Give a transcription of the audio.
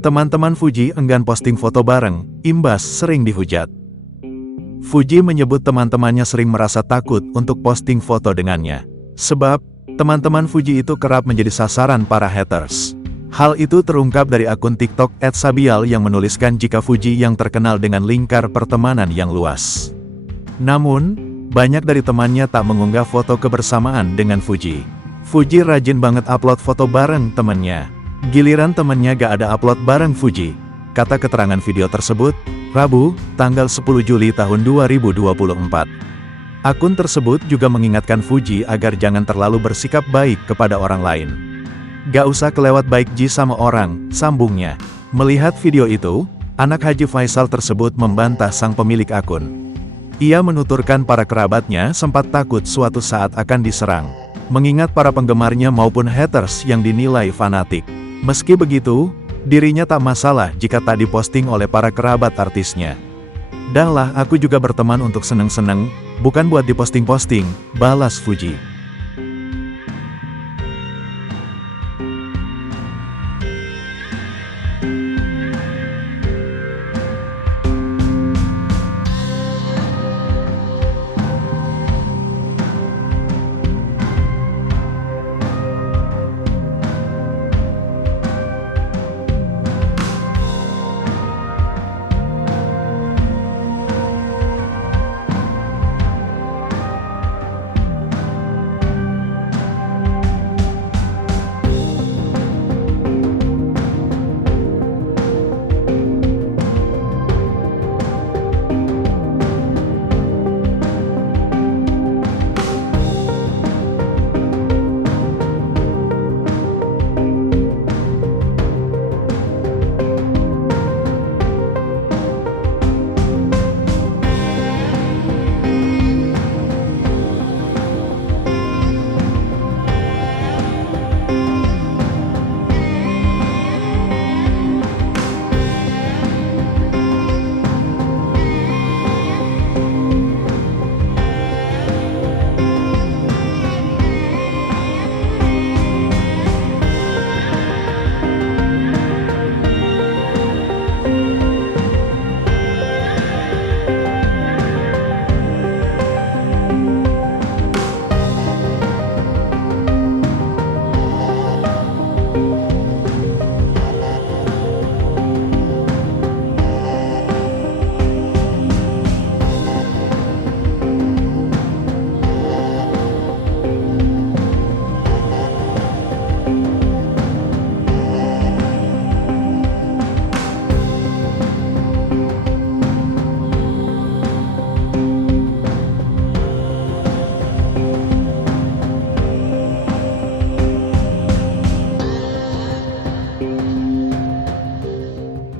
Teman-teman Fuji enggan posting foto bareng, imbas sering dihujat. Fuji menyebut teman-temannya sering merasa takut untuk posting foto dengannya. Sebab, teman-teman Fuji itu kerap menjadi sasaran para haters. Hal itu terungkap dari akun TikTok @sabial yang menuliskan jika Fuji yang terkenal dengan lingkar pertemanan yang luas. Namun, banyak dari temannya tak mengunggah foto kebersamaan dengan Fuji. Fuji rajin banget upload foto bareng temennya. Giliran temennya gak ada upload bareng Fuji. Kata keterangan video tersebut, Rabu, tanggal 10 Juli tahun 2024. Akun tersebut juga mengingatkan Fuji agar jangan terlalu bersikap baik kepada orang lain. Gak usah kelewat baik ji sama orang, sambungnya. Melihat video itu, anak Haji Faisal tersebut membantah sang pemilik akun. Ia menuturkan para kerabatnya sempat takut suatu saat akan diserang, mengingat para penggemarnya maupun haters yang dinilai fanatik. Meski begitu, dirinya tak masalah jika tak diposting oleh para kerabat artisnya. "Dah lah, aku juga berteman untuk seneng-seneng, bukan buat diposting-posting," balas Fuji.